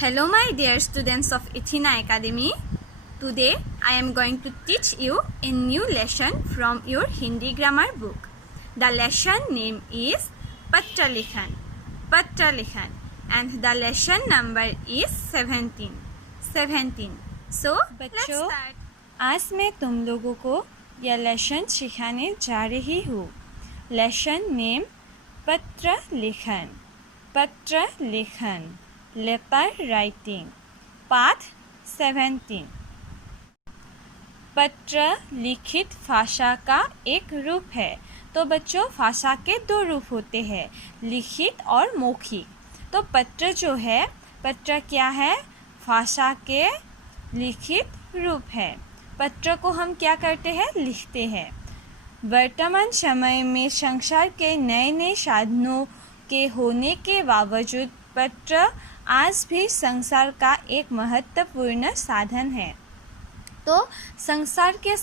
Hello my dear students of Ethina Academy. Today I am going to teach you a new lesson from your Hindi grammar book. The lesson name is Patra Likhan. Patra Likhan, and the lesson number is 17. So let's start. आज मैं तुम लोगों को यह lesson सिखाने जा रही हूँ. लेसन नेम पत्र लिखन. पत्र लिखन, लेटर राइटिंग. पाठ 17. पत्र लिखित भाषा का एक रूप है. तो बच्चों, भाषा के दो रूप होते हैं, लिखित और मौखिक. तो पत्र जो है, पत्र क्या है? भाषा के लिखित रूप है. पत्र को हम क्या करते हैं? लिखते हैं. वर्तमान समय में संसार के नए नए साधनों के होने के बावजूद पत्र आज भी संसार का एक महत्वपूर्ण साधन है. तो संसार के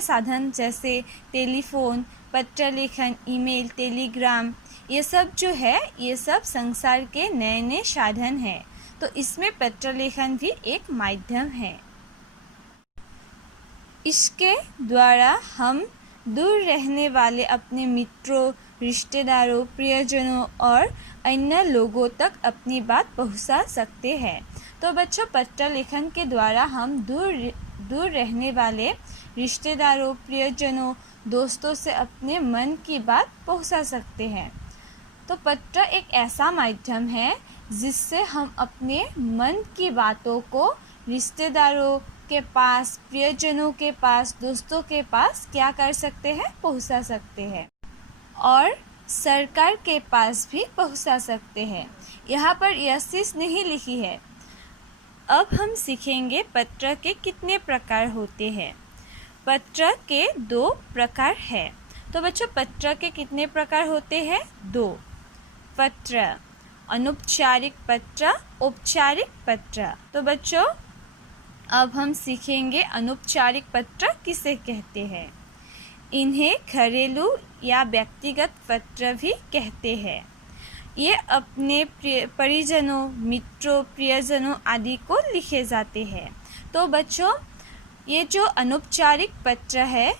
साधन जैसे टेलीफोन, पत्र लेखन, ईमेल, टेलीग्राम, ये सब जो है, ये सब संसार के नए नए साधन हैं. तो इसमें पत्र लेखन भी एक माध्यम है. इसके द्वारा हम दूर रहने वाले अपने मित्रों, रिश्तेदारों, प्रियजनों और अन्य लोगों तक अपनी बात पहुंचा सकते हैं. तो बच्चों, पत्र लेखन के द्वारा हम दूर रहने वाले रिश्तेदारों, प्रियजनों, दोस्तों से अपने मन की बात पहुंचा सकते हैं. तो पत्र एक ऐसा माध्यम है जिससे हम अपने मन की बातों को रिश्तेदारों के पास, प्रियजनों के पास, दोस्तों के पास क्या कर सकते हैं? पहुंचा सकते हैं. और सरकार के पास भी पहुंचा सकते हैं. यहाँ पर यह चीज़ नहीं लिखी है. अब हम सीखेंगे पत्र के कितने प्रकार होते हैं. पत्र के 2 प्रकार हैं. तो बच्चों, पत्र के कितने प्रकार होते हैं? 2. पत्र अनौपचारिक पत्र, औपचारिक पत्र. तो बच्चों, अब हम सीखेंगे अनौपचारिक पत्र किसे कहते हैं. इन्हें घरेलू या व्यक्तिगत पत्र भी कहते हैं. ये अपने परिजनों, मित्रों, प्रियजनों आदि को लिखे जाते हैं. तो बच्चों, ये जो अनौपचारिक पत्र है,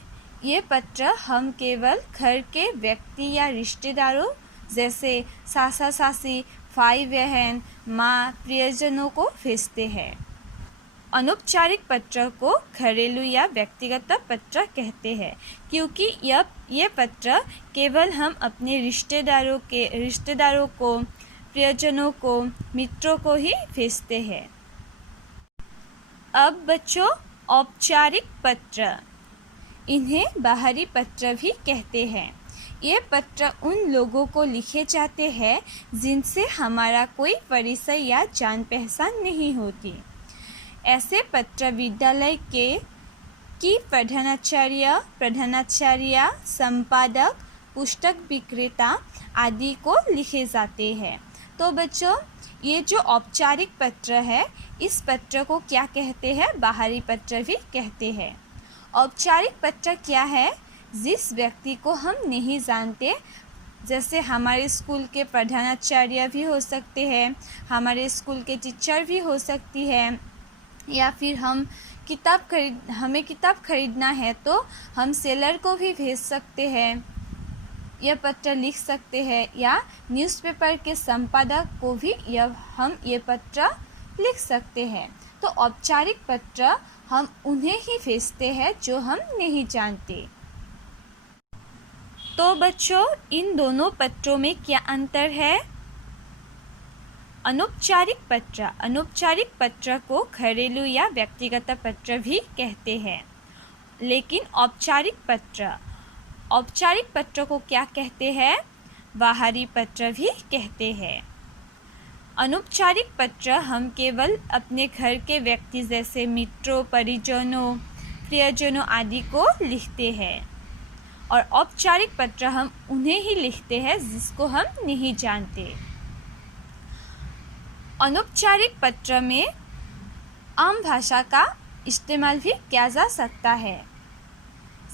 ये पत्र हम केवल घर के व्यक्ति या रिश्तेदारों जैसे सासा सासी, भाई बहन, माँ, प्रियजनों को भेजते हैं. अनौपचारिक पत्र को घरेलू या व्यक्तिगत पत्र कहते हैं, क्योंकि ये पत्र केवल हम अपने रिश्तेदारों को, प्रियजनों को, मित्रों को ही भेजते हैं. अब बच्चों, औपचारिक पत्र, इन्हें बाहरी पत्र भी कहते हैं. ये पत्र उन लोगों को लिखे जाते हैं जिनसे हमारा कोई परिचय या जान पहचान नहीं होती. ऐसे पत्र विद्यालय की प्रधानाचार्य, संपादक, पुस्तक विक्रेता आदि को लिखे जाते हैं. तो बच्चों, ये जो औपचारिक पत्र है, इस पत्र को क्या कहते हैं? बाहरी पत्र भी कहते हैं. औपचारिक पत्र क्या है? जिस व्यक्ति को हम नहीं जानते, जैसे हमारे स्कूल के प्रधानाचार्य भी हो सकते हैं, हमारे स्कूल के टीचर भी हो सकती है, या फिर हमें किताब खरीदना है तो हम सेलर को भी भेज सकते हैं, यह पत्र लिख सकते हैं, या न्यूज़पेपर के संपादक को भी हम ये पत्र लिख सकते हैं. तो औपचारिक पत्र हम उन्हें ही भेजते हैं जो हम नहीं जानते. तो बच्चों, इन दोनों पत्रों में क्या अंतर है? अनौपचारिक पत्र को घरेलू या व्यक्तिगत पत्र भी कहते हैं. लेकिन औपचारिक पत्र को क्या कहते हैं? बाहरी पत्र भी कहते हैं. अनौपचारिक पत्र हम केवल अपने घर के व्यक्ति जैसे मित्रों, परिजनों, प्रियजनों आदि को लिखते हैं. और औपचारिक पत्र हम उन्हें ही लिखते हैं जिसको हम नहीं जानते. अनौपचारिक पत्र में आम भाषा का इस्तेमाल भी किया जा सकता है.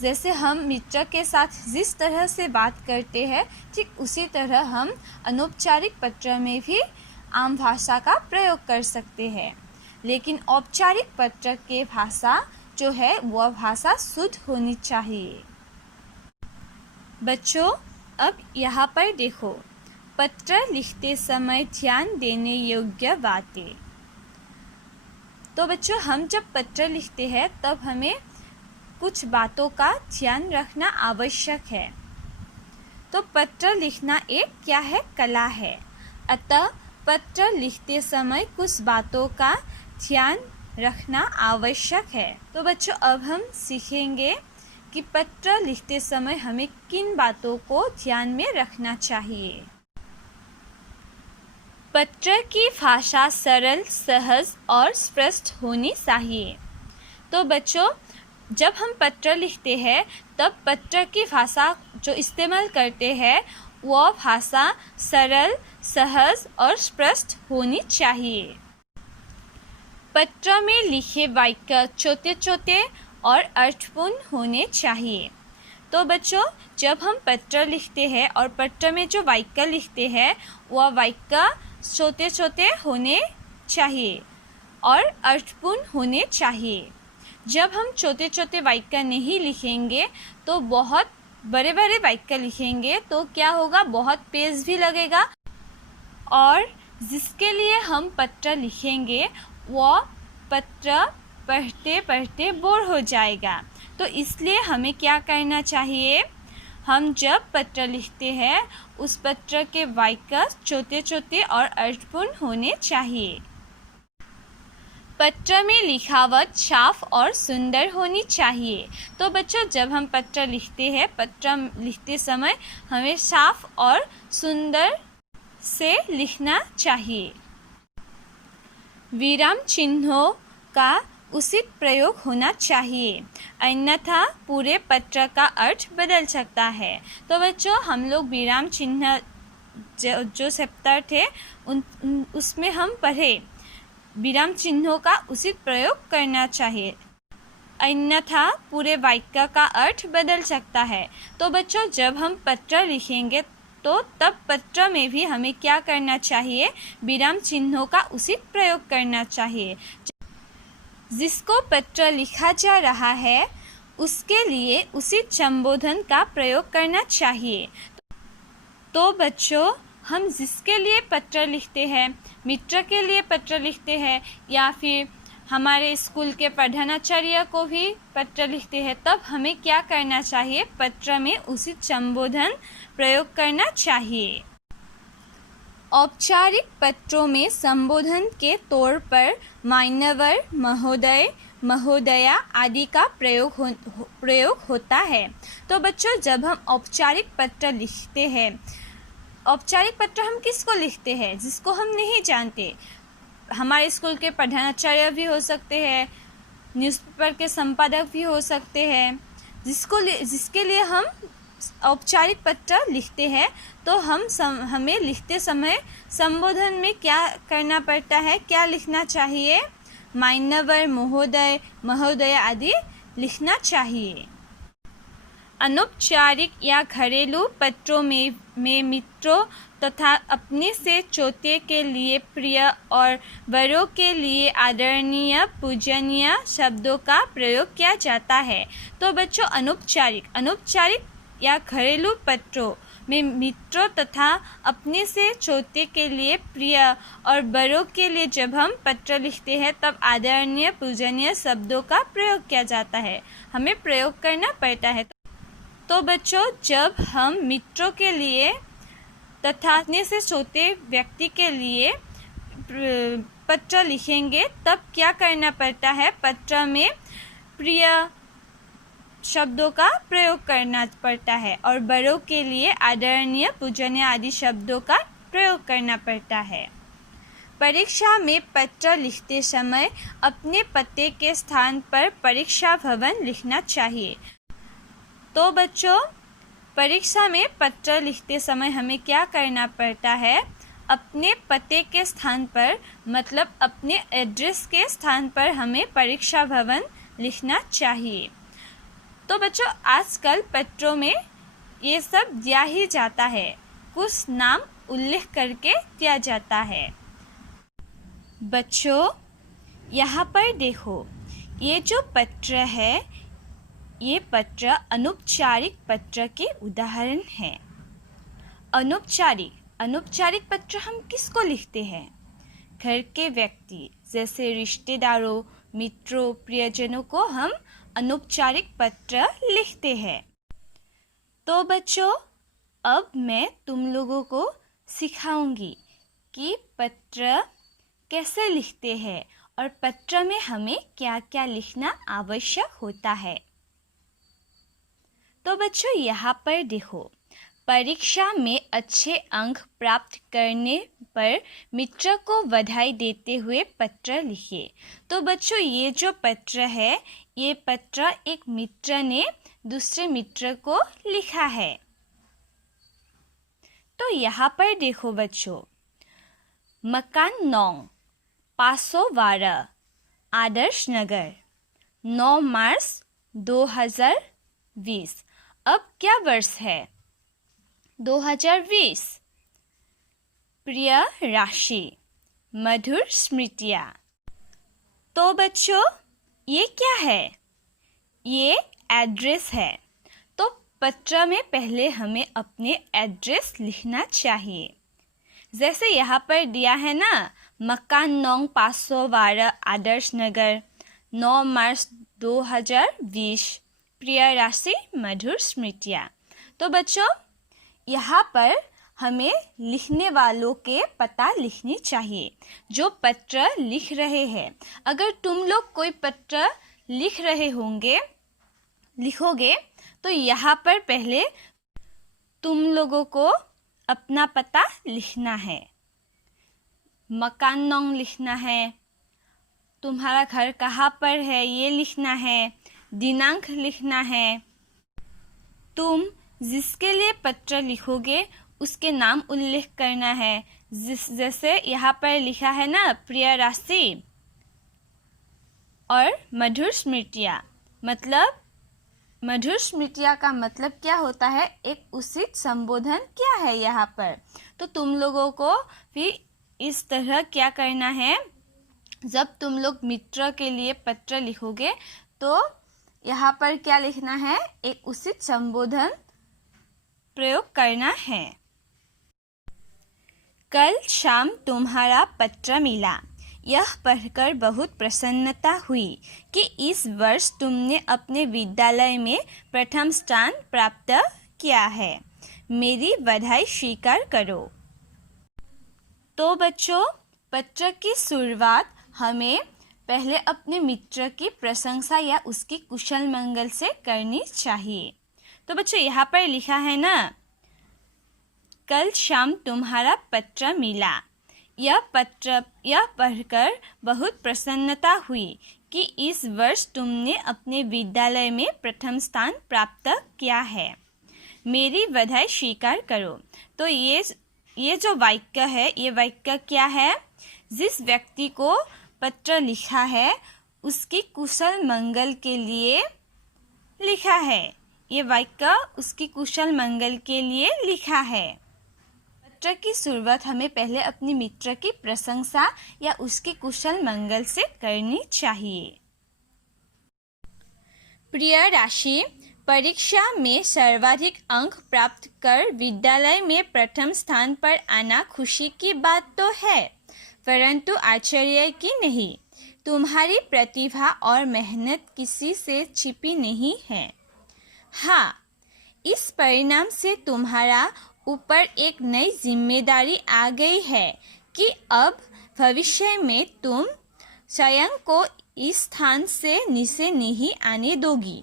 जैसे हम मित्र के साथ जिस तरह से बात करते हैं, ठीक उसी तरह हम अनौपचारिक पत्र में भी आम भाषा का प्रयोग कर सकते हैं, लेकिन औपचारिक पत्र के भाषा जो है वह भाषा शुद्ध होनी चाहिए। बच्चों, अब यहाँ पर देखो, पत्र लिखते समय ध्यान देने योग्य बातें। तो बच्चों, हम जब पत्र लिखते हैं तब हमें कुछ बातों का ध्यान रखना आवश्यक है। तो पत्र लिखना एक क्या है, कला है। अतः पत्र लिखते समय कुछ बातों का ध्यान रखना आवश्यक है। तो बच्चों, अब हम सीखेंगे कि पत्र लिखते समय हमें किन बातों को ध्यान में रखना चाहिए। पत्र की भाषा सरल, सहज और स्पष्ट होनी चाहिए। तो बच्चों, जब हम पत्र लिखते हैं तब पत्र की भाषा जो इस्तेमाल करते हैं वह भाषा सरल, सहज और स्पष्ट होनी चाहिए। पत्र में लिखे वाक्य छोटे छोटे और अर्थपूर्ण होने चाहिए। तो बच्चों, जब हम पत्र लिखते हैं और पत्र में जो वाक्य लिखते हैं वह वाक्य छोटे छोटे होने चाहिए और अर्थपूर्ण होने चाहिए। जब हम छोटे छोटे वाक्य नहीं लिखेंगे तो बहुत बड़े बड़े वाक्य लिखेंगे तो क्या होगा, बहुत पेज भी लगेगा और जिसके लिए हम पत्र लिखेंगे वह पत्र पढ़ते पढ़ते बोर हो जाएगा। तो इसलिए हमें क्या करना चाहिए, हम जब पत्र लिखते हैं उस पत्र के वाक्य छोटे छोटे और अर्थपूर्ण होने चाहिए। पत्र में लिखावट साफ और सुंदर होनी चाहिए। तो बच्चों, जब हम पत्र लिखते हैं, पत्र लिखते समय हमें साफ और सुंदर से लिखना चाहिए। विराम चिन्हों का उचित प्रयोग होना चाहिए, अन्यथा पूरे पत्र का अर्थ बदल सकता है। तो बच्चों, हम लोग विराम चिन्ह जो चैप्टर थे उसमें हम पढ़े, विराम चिन्हों का उचित प्रयोग करना चाहिए, अन्यथा पूरे वाक्य का अर्थ बदल सकता है। तो बच्चों, जब हम पत्र लिखेंगे तो तब पत्र में भी हमें क्या करना चाहिए, विराम चिन्हों का उचित प्रयोग करना चाहिए। जिसको पत्र लिखा जा रहा है उसके लिए उचित संबोधन का प्रयोग करना चाहिए। तो बच्चों, हम जिसके लिए पत्र लिखते हैं, मित्र के लिए पत्र लिखते हैं या फिर हमारे स्कूल के प्रधानाचार्य को भी पत्र लिखते हैं, तब हमें क्या करना चाहिए, पत्र में उचित संबोधन प्रयोग करना चाहिए। औपचारिक पत्रों में संबोधन के तौर पर मान्यवर, महोदय, महोदया आदि का प्रयोग होता है। तो बच्चों, जब हम औपचारिक पत्र लिखते हैं, औपचारिक पत्र हम किसको लिखते हैं, जिसको हम नहीं जानते। हमारे स्कूल के प्रधानाचार्य भी हो सकते हैं, न्यूज़पेपर के संपादक भी हो सकते हैं, जिसके लिए हम औपचारिक पत्र लिखते हैं। तो हमें लिखते समय संबोधन में क्या करना पड़ता है, क्या लिखना चाहिए, मान्यवर, महोदय, महोदय आदि लिखना चाहिए। अनौपचारिक या घरेलू पत्रों में मित्रों तथा अपने से छोटे के लिए प्रिय और बड़ों के लिए आदरणीय, पूजनीय शब्दों का प्रयोग किया जाता है। तो बच्चों, अनौपचारिक या घरेलू पत्रों में मित्रों तथा अपने से छोटे के लिए प्रिय और बड़ों के लिए जब हम पत्र लिखते हैं तब आदरणीय, पूजनीय शब्दों का प्रयोग किया जाता है, हमें प्रयोग करना पड़ता है। तो बच्चों, जब हम मित्रों के लिए तथा अपने से छोटे व्यक्ति के लिए पत्र लिखेंगे तब क्या करना पड़ता है, पत्र में प्रिय शब्दों का प्रयोग करना पड़ता है और बड़ों के लिए आदरणीय, पूजनीय आदि शब्दों का प्रयोग करना पड़ता है। परीक्षा में पत्र लिखते समय अपने पते के स्थान पर परीक्षा भवन लिखना चाहिए। तो बच्चों, परीक्षा में पत्र लिखते समय हमें क्या करना पड़ता है, अपने पते के स्थान पर, मतलब अपने एड्रेस के स्थान पर हमें परीक्षा भवन लिखना चाहिए। तो बच्चों, आजकल पत्रों में ये सब दिया ही जाता है, कुछ नाम उल्लेख करके दिया जाता है। बच्चों, यहाँ पर देखो, ये जो पत्र है, ये पत्र अनौपचारिक पत्र के उदाहरण हैं। अनौपचारिक पत्र हम किसको लिखते हैं? घर के व्यक्ति जैसे रिश्तेदारों, मित्रों, प्रियजनों को हम अनौपचारिक पत्र लिखते हैं। तो बच्चों, अब मैं तुम लोगों को सिखाऊंगी कि पत्र कैसे लिखते हैं और पत्र में हमें क्या क्या लिखना आवश्यक होता है। तो बच्चों, यहाँ पर देखो, परीक्षा में अच्छे अंक प्राप्त करने पर मित्र को बधाई देते हुए पत्र लिखिए। तो बच्चों, ये जो पत्र है, ये पत्र एक मित्र ने दूसरे मित्र को लिखा है। तो यहाँ पर देखो बच्चों, मकान 9, 512, आदर्श नगर, 9 मार्च 2020। अब क्या वर्ष है? 2020। प्रिय राशि, मधुर स्मृतियाँ। तो बच्चों, ये क्या है? ये एड्रेस है। तो पत्र में पहले हमें अपने एड्रेस लिखना चाहिए। जैसे यहाँ पर दिया है ना, मकान 9, 512, आदर्श नगर, 9 मार्च 2020, प्रिय राशि, मधुर स्मृतियाँ। तो बच्चों, यहाँ पर हमें लिखने वालों के पता लिखनी चाहिए, जो पत्र लिख रहे हैं। अगर तुम लोग कोई पत्र लिखोगे तो यहाँ पर पहले तुम लोगों को अपना पता लिखना है। मकान 9 लिखना है, तुम्हारा घर कहाँ पर है ये लिखना है, दिनांक लिखना है। तुम जिसके लिए पत्र लिखोगे उसके नाम उल्लेख करना है। जैसे यहाँ पर लिखा है ना, प्रिय राशि और मधुर स्मृतियाँ। मतलब मधुर स्मृतियाँ का मतलब क्या होता है? एक उचित संबोधन क्या है यहाँ पर। तो तुम लोगों को भी इस तरह क्या करना है, जब तुम लोग मित्र के लिए पत्र लिखोगे तो यहाँ पर क्या लिखना है? एक उचित संबोधन प्रयोग करना है। कल शाम तुम्हारा पत्र मिला। यह पढ़कर बहुत प्रसन्नता हुई कि इस वर्ष तुमने अपने विद्यालय में प्रथम स्थान प्राप्त किया है। मेरी बधाई स्वीकार करो। तो बच्चों, पत्र की शुरुआत हमें पहले अपने मित्र की प्रशंसा या उसकी कुशल मंगल से करनी चाहिए। तो बच्चों, यहाँ पर लिखा है ना, कल शाम तुम्हारा पत्र मिला। यह पढ़कर बहुत प्रसन्नता हुई कि इस वर्ष तुमने अपने विद्यालय में प्रथम स्थान प्राप्त किया है। मेरी बधाई स्वीकार करो। तो ये जो वाक्य है, ये वाक्य क्या है? जिस व्यक्ति को पत्र लिखा है उसकी कुशल मंगल के लिए लिखा है। ये वाक्य उसकी कुशल मंगल के लिए लिखा है। पत्र की शुरुआत हमें पहले अपने मित्र की प्रशंसा या उसकी कुशल मंगल से करनी चाहिए। प्रिय राशि, परीक्षा में सर्वाधिक अंक प्राप्त कर विद्यालय में प्रथम स्थान पर आना खुशी की बात तो है, परंतु आश्चर्य की नहीं। तुम्हारी प्रतिभा और मेहनत किसी से छिपी नहीं है। हाँ, इस परिणाम से तुम्हारा ऊपर एक नई जिम्मेदारी आ गई है कि अब भविष्य में तुम स्वयं को इस स्थान से नीचे नहीं आने दोगी,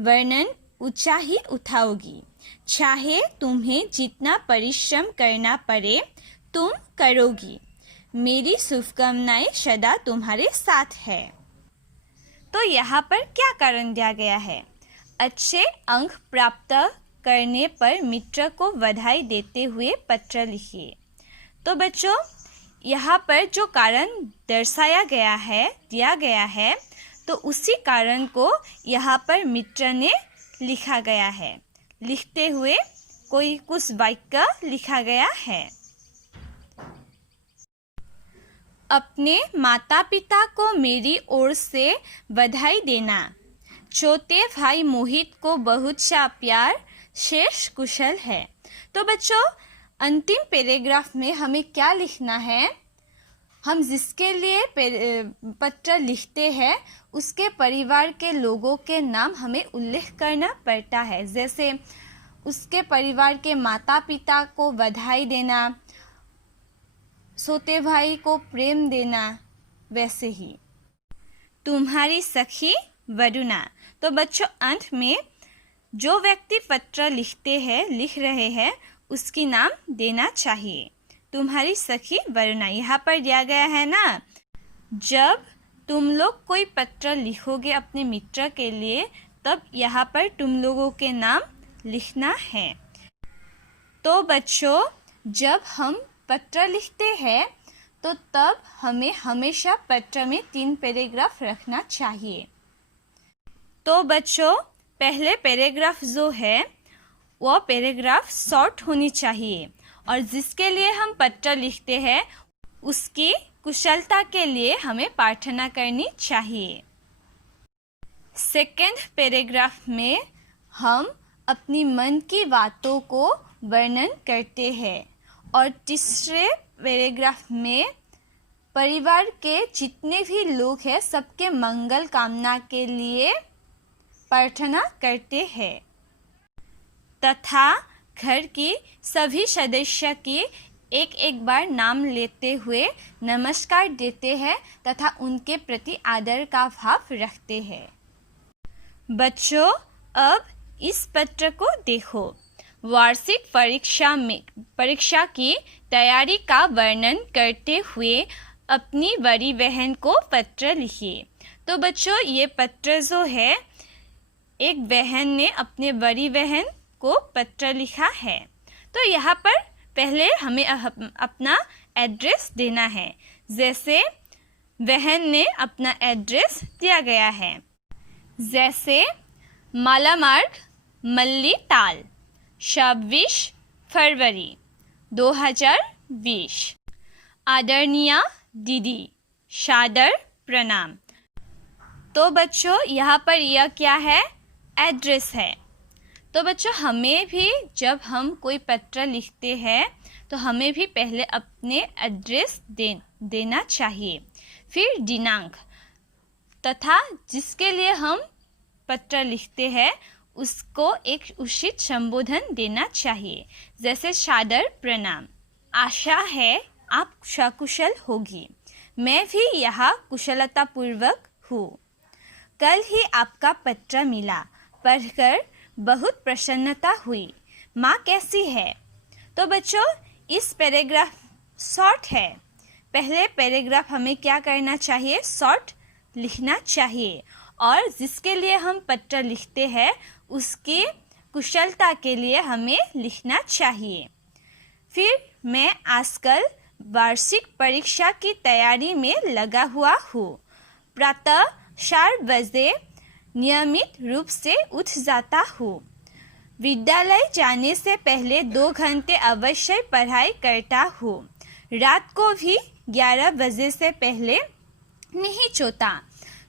वरन ऊंचा ही उठाओगी। चाहे तुम्हें जितना परिश्रम करना पड़े तुम करोगी। मेरी शुभकामनाएं सदा तुम्हारे साथ है। तो यहाँ पर क्या कारण दिया गया है? अच्छे अंक प्राप्त करने पर मित्र को बधाई देते हुए पत्र लिखिए। तो बच्चों, यहाँ पर जो कारण दिया गया है, तो उसी कारण को यहाँ पर मित्र ने लिखा गया है। लिखते हुए कोई कुछ वाक्य लिखा गया है। अपने माता पिता को मेरी ओर से बधाई देना। छोटे भाई मोहित को बहुत सा प्यार, शेष कुशल है। तो बच्चों, अंतिम पैराग्राफ में हमें क्या लिखना है? हम जिसके लिए पत्र लिखते हैं उसके परिवार के लोगों के नाम हमें उल्लेख करना पड़ता है। जैसे उसके परिवार के माता पिता को बधाई देना, छोटे भाई को प्रेम देना, वैसे ही। तुम्हारी सखी वरुणा। तो बच्चों, अंत में जो व्यक्ति पत्र लिख रहे हैं उसकी नाम देना चाहिए। तुम्हारी सखी वरुणा यहाँ पर दिया गया है ना। जब तुम लोग कोई पत्र लिखोगे अपने मित्र के लिए, तब यहाँ पर तुम लोगों के नाम लिखना है। तो बच्चों, जब हम पत्र लिखते हैं तो तब हमें हमेशा पत्र में 3 पैराग्राफ रखना चाहिए। तो बच्चों, पहले पैराग्राफ जो है वो पैराग्राफ शॉर्ट होनी चाहिए, और जिसके लिए हम पत्र लिखते हैं उसकी कुशलता के लिए हमें प्रार्थना करनी चाहिए। सेकंड पैराग्राफ में हम अपनी मन की बातों को वर्णन करते हैं, और तीसरे पैराग्राफ में परिवार के जितने भी लोग हैं सबके मंगल कामना के लिए प्रार्थना करते हैं, तथा घर की सभी सदस्य की एक एक बार नाम लेते हुए नमस्कार देते हैं तथा उनके प्रति आदर का भाव रखते हैं। बच्चों, अब इस पत्र को देखो। वार्षिक परीक्षा की तैयारी का वर्णन करते हुए अपनी बड़ी बहन को पत्र लिखिए। तो बच्चों, ये पत्र जो है, एक बहन ने अपने बड़ी बहन को पत्र लिखा है। तो यहाँ पर पहले हमें अपना एड्रेस देना है। जैसे बहन ने अपना एड्रेस दिया गया है, जैसे मालामार्ग, मल्ली ताल, 26 फरवरी 2020। आदरणीय दीदी, सादर प्रणाम। तो बच्चों, यहाँ पर यह क्या है? एड्रेस है। तो बच्चों, हमें भी जब हम कोई पत्र लिखते हैं तो हमें भी पहले अपने एड्रेस देना चाहिए, फिर दिनांक, तथा जिसके लिए हम पत्र लिखते हैं उसको एक उचित संबोधन देना चाहिए, जैसे सादर प्रणाम। आशा है आप सकुशल होगी। मैं भी यहाँ कुशलतापूर्वक हूँ। कल ही आपका पत्र मिला, पढ़कर बहुत प्रसन्नता हुई। माँ कैसी है? तो बच्चों, इस पैराग्राफ शॉर्ट है। पहले पैराग्राफ हमें क्या करना चाहिए? शॉर्ट लिखना चाहिए, और जिसके लिए हम पत्र लिखते हैं उसकी कुशलता के लिए हमें लिखना चाहिए। फिर मैं आजकल वार्षिक परीक्षा की तैयारी में लगा हुआ हूँ। प्रातः 4 बजे नियमित रूप से उठ जाता हूँ। विद्यालय जाने से पहले 2 घंटे अवश्य पढ़ाई करता हूँ। रात को भी 11 बजे से पहले नहीं सोता।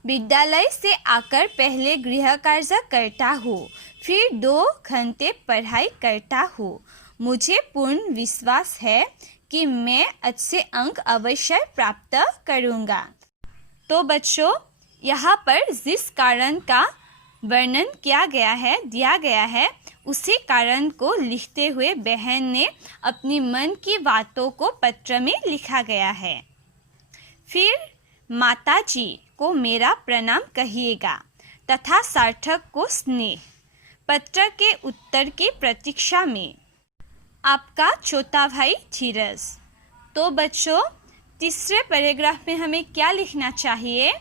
विद्यालय से आकर पहले गृह कार्य करता हूँ, फिर 2 घंटे पढ़ाई करता हूँ। मुझे पूर्ण विश्वास है कि मैं अच्छे अंक अवश्य प्राप्त करूँगा। तो बच्चों, यहाँ पर जिस कारण का वर्णन दिया गया है, उसी कारण को लिखते हुए बहन ने अपनी मन की बातों को पत्र में लिखा गया है। फिर माता जी को मेरा प्रणाम कहिएगा तथा सार्थक को स्नेह। पत्र के उत्तर की प्रतीक्षा में, आपका छोटा भाई धीरज। तो बच्चों, तीसरे पैराग्राफ में हमें क्या लिखना चाहिए?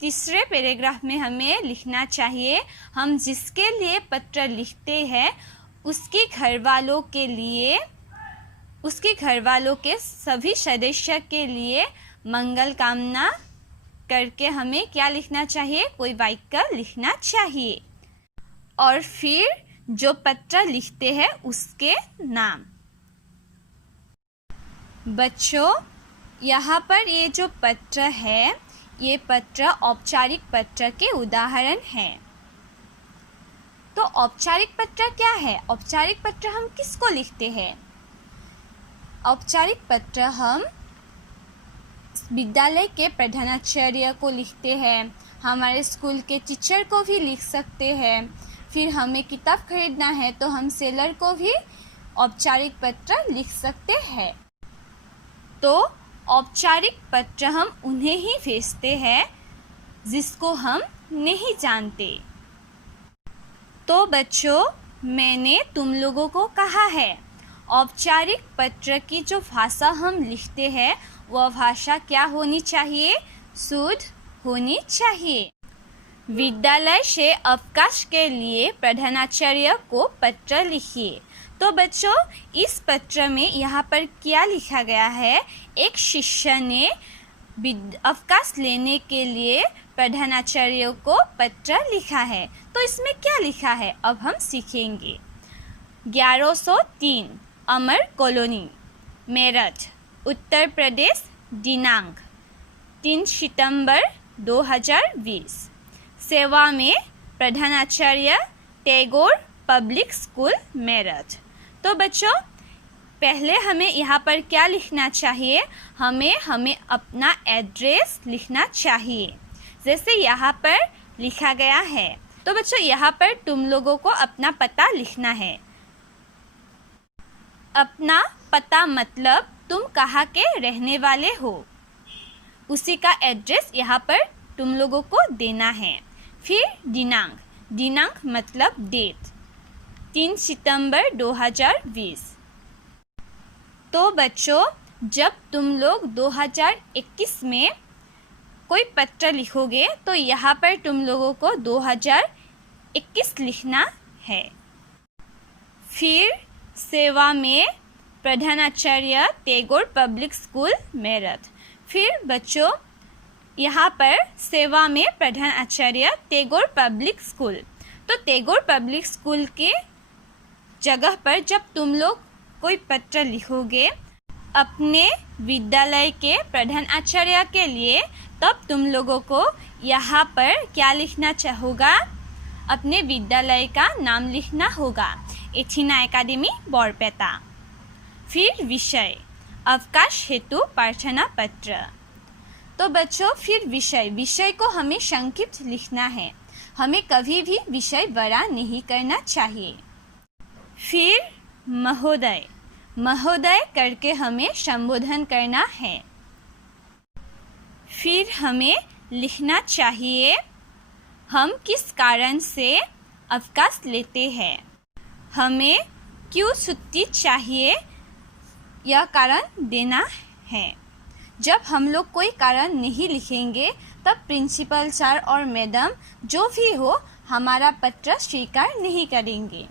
तीसरे पैराग्राफ में हमें लिखना चाहिए, हम जिसके लिए पत्र लिखते हैं उसके घर वालों के सभी सदस्य के लिए मंगल कामना करके हमें क्या लिखना चाहिए? कोई वाक्य लिखना चाहिए, और फिर जो पत्र लिखते हैं उसके नाम। बच्चों, यहाँ पर ये जो पत्र है, ये पत्र औपचारिक पत्र के उदाहरण हैं। तो औपचारिक पत्र क्या है? औपचारिक पत्र हम किसको लिखते हैं? औपचारिक पत्र हम विद्यालय के प्रधानाचार्य को लिखते हैं, हमारे स्कूल के टीचर को भी लिख सकते हैं। फिर हमें किताब खरीदना है तो हम सेलर को भी औपचारिक पत्र लिख सकते हैं। तो औपचारिक पत्र हम उन्हें ही भेजते हैं जिसको हम नहीं जानते। तो बच्चों, मैंने तुम लोगों को कहा है औपचारिक पत्र की जो भाषा हम लिखते हैं वह भाषा क्या होनी चाहिए? शुद्ध होनी चाहिए। विद्यालय से अवकाश के लिए प्रधानाचार्य को पत्र लिखिए। तो बच्चों, इस पत्र में यहाँ पर क्या लिखा गया है? एक शिष्य ने अवकाश लेने के लिए प्रधानाचार्य को पत्र लिखा है। तो इसमें क्या लिखा है अब हम सीखेंगे। 1103 अमर कॉलोनी, मेरठ, उत्तर प्रदेश, दिनांक 3 सितंबर 2020। सेवा में प्रधानाचार्य, टैगोर पब्लिक स्कूल, मेरठ। तो बच्चों, पहले हमें यहाँ पर क्या लिखना चाहिए? हमें अपना एड्रेस लिखना चाहिए, जैसे यहाँ पर लिखा गया है। तो बच्चों, यहाँ पर तुम लोगों को अपना पता लिखना है। अपना पता मतलब तुम कहाँ के रहने वाले हो, उसी का एड्रेस यहाँ पर तुम लोगों को देना है। फिर दिनांक मतलब डेट, 3 सितंबर 2020। तो बच्चों, जब तुम लोग 2021 में कोई पत्र लिखोगे तो यहाँ पर तुम लोगों को 2021 लिखना है। फिर सेवा में प्रधानाचार्य, टैगोर पब्लिक स्कूल, मेरठ। फिर बच्चों, यहाँ पर सेवा में प्रधानाचार्य, टैगोर पब्लिक स्कूल। तो टैगोर पब्लिक स्कूल के जगह पर जब तुम लोग कोई पत्र लिखोगे अपने विद्यालय के प्रधानाचार्य के लिए, तब तुम लोगों को यहाँ पर क्या लिखना होगा? अपने विद्यालय का नाम लिखना होगा, एथिना एकेडमी बरपेटा। फिर अवकाश हेतु प्रार्थना पत्र। तो बच्चों, फिर विषय को हमें संक्षिप्त लिखना है, हमें कभी भी विषय बड़ा नहीं करना चाहिए। फिर महोदय करके हमें संबोधन करना है। फिर हमें लिखना चाहिए हम किस कारण से अवकाश लेते हैं, हमें क्यों छुट्टी चाहिए, यह कारण देना है। जब हम लोग कोई कारण नहीं लिखेंगे तब प्रिंसिपल सर और मैडम जो भी हो हमारा पत्र स्वीकार नहीं करेंगे।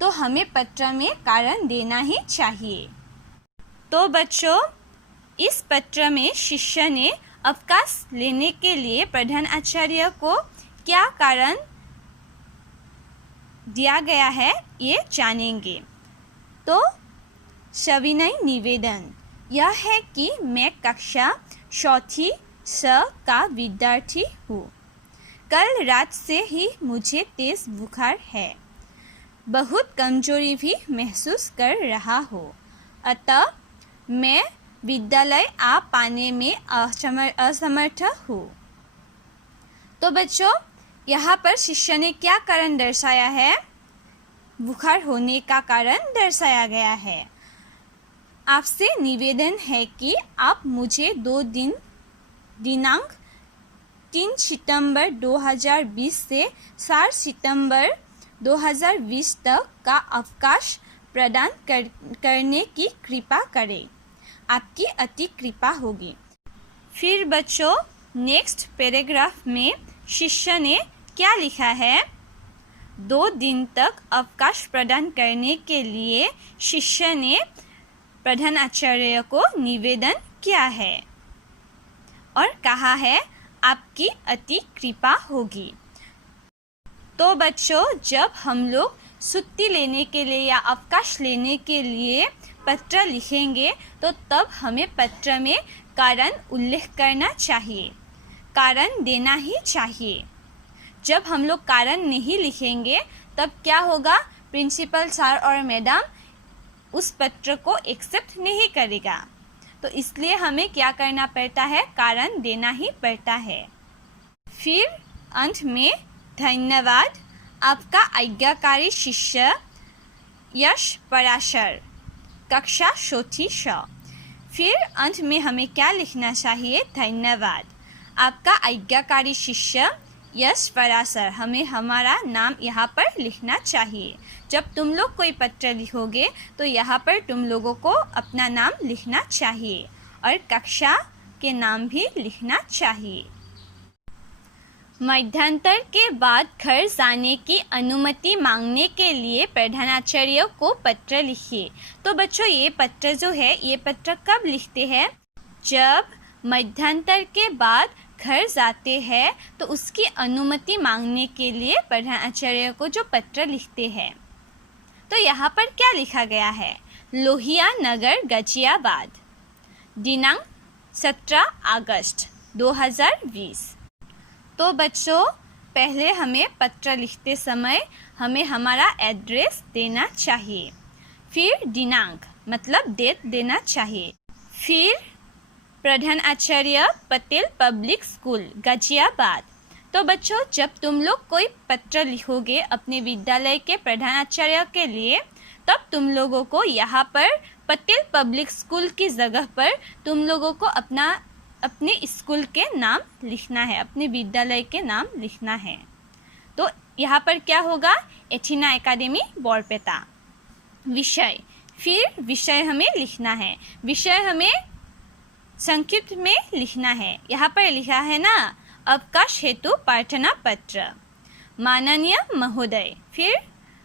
तो हमें पत्र में कारण देना ही चाहिए। तो बच्चों, इस पत्र में शिष्य ने अवकाश लेने के लिए प्रधानाचार्य को क्या कारण दिया गया है ये जानेंगे। तो सविनय निवेदन यह है कि मैं कक्षा 4ठी स का विद्यार्थी हूँ। कल रात से ही मुझे तेज बुखार है, बहुत कमजोरी भी महसूस कर रहा हूँ, अतः मैं विद्यालय आ पाने में असमर्थ हूँ। तो बच्चों, यहाँ पर शिष्य ने क्या कारण दर्शाया है? बुखार होने का कारण दर्शाया गया है। आपसे निवेदन है कि आप मुझे दिनांक 3 सितंबर 2020 से 4 सितंबर 2020 तक का अवकाश प्रदान करने की कृपा करें, आपकी अति कृपा होगी। फिर बच्चों, नेक्स्ट पैराग्राफ में शिष्य ने क्या लिखा है? 2 दिन तक अवकाश प्रदान करने के लिए शिष्य ने प्रधानाचार्य को निवेदन किया है और कहा है आपकी अति कृपा होगी। तो बच्चों, जब हम लोग छुट्टी लेने के लिए या अवकाश लेने के लिए पत्र लिखेंगे तो तब हमें पत्र में कारण उल्लेख करना चाहिए, कारण देना ही चाहिए। जब हम लोग कारण नहीं लिखेंगे तब क्या होगा, प्रिंसिपल सर और मैडम उस पत्र को एक्सेप्ट नहीं करेगा। तो इसलिए हमें क्या करना पड़ता है, कारण देना ही पड़ता है। फिर अंत में धन्यवाद आपका आज्ञाकारी शिष्य यश पराशर, कक्षा चौथी श। फिर अंत में हमें क्या लिखना चाहिए, धन्यवाद आपका आज्ञाकारी शिष्य यश पराशर। हमें हमारा नाम यहाँ पर लिखना चाहिए। जब तुम लोग कोई पत्र लिखोगे तो यहाँ पर तुम लोगों को अपना नाम लिखना चाहिए और कक्षा के नाम भी लिखना चाहिए। मध्यांतर के बाद घर जाने की अनुमति मांगने के लिए प्रधानाचार्य को पत्र लिखिए। तो बच्चों ये पत्र जो है, ये पत्र कब लिखते हैं, जब मध्यांतर के बाद घर जाते हैं तो उसकी अनुमति मांगने के लिए प्रधानाचार्य को जो पत्र लिखते हैं। तो यहाँ पर क्या लिखा गया है, लोहिया नगर गाजियाबाद, दिनांक 17 अगस्त 2020। तो बच्चों पहले हमें पत्र लिखते समय हमें हमारा एड्रेस देना चाहिए, फिर दिनांक मतलब डेट देना चाहिए, फिर प्रधानाचार्य पटेल पब्लिक स्कूल गाजियाबाद। तो बच्चों जब तुम लोग कोई पत्र लिखोगे अपने विद्यालय के प्रधानाचार्य के लिए, तब तुम लोगों को यहाँ पर पटेल पब्लिक स्कूल की जगह पर तुम लोगों को अपने स्कूल के नाम लिखना है, अपने विद्यालय के नाम लिखना है। तो यहाँ पर क्या होगा, एथिना एकेडमी बरपेटा विषय, फिर विषय हमें लिखना है, विषय हमें संक्षिप्त में लिखना है। यहाँ पर लिखा है ना, अवकाश हेतु प्रार्थना पत्र, माननीय महोदय, फिर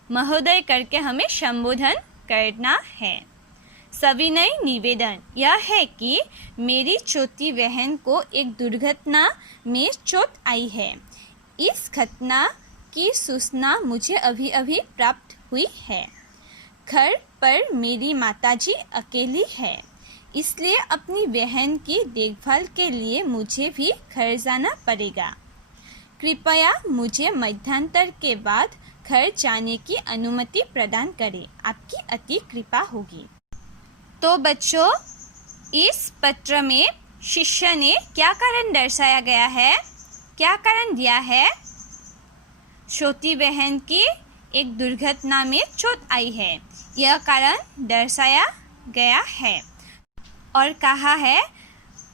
महोदय करके हमें संबोधन करना है। सविनय निवेदन यह है कि मेरी छोटी बहन को एक दुर्घटना में चोट आई है। इस घटना की सूचना मुझे अभी अभी प्राप्त हुई है। घर पर मेरी माताजी अकेली है, इसलिए अपनी बहन की देखभाल के लिए मुझे भी घर जाना पड़ेगा। कृपया मुझे मध्यांतर के बाद घर जाने की अनुमति प्रदान करें, आपकी अति कृपा होगी। तो बच्चों इस पत्र में शिष्य ने क्या कारण दर्शाया गया है, क्या कारण दिया है, छोटी बहन की एक दुर्घटना में चोट आई है, यह कारण दर्शाया गया है। और कहा है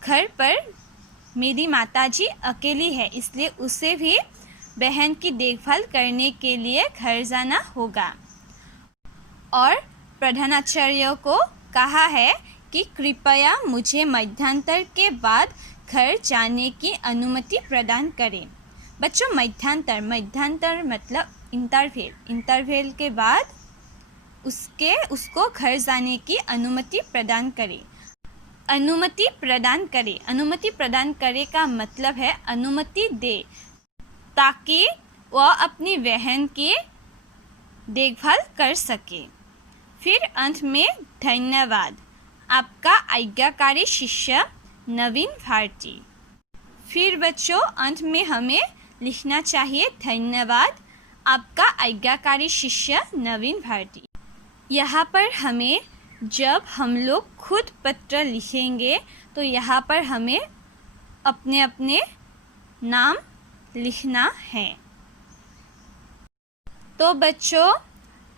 घर पर मेरी माताजी अकेली है, इसलिए उसे भी बहन की देखभाल करने के लिए घर जाना होगा। और प्रधानाचार्य को कहा है कि कृपया मुझे मध्यांतर के बाद घर जाने की अनुमति प्रदान करें। बच्चों मध्यांतर मतलब इंटरवल के बाद उसको घर जाने की अनुमति प्रदान करें। अनुमति प्रदान करे का मतलब है अनुमति दे, ताकि वह अपनी बहन की देखभाल कर सके। फिर अंत में धन्यवाद आपका आज्ञाकारी शिष्य नवीन भारती। फिर बच्चों अंत में हमें लिखना चाहिए धन्यवाद आपका आज्ञाकारी शिष्य नवीन भारती। यहाँ पर हमें जब हम लोग खुद पत्र लिखेंगे तो यहाँ पर हमें अपने अपने नाम लिखना है। तो बच्चों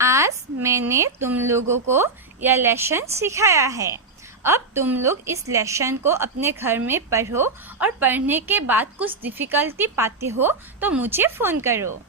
आज मैंने तुम लोगों को यह लेसन सिखाया है। अब तुम लोग इस लेसन को अपने घर में पढ़ो और पढ़ने के बाद कुछ डिफ़िकल्टी पाते हो तो मुझे फ़ोन करो।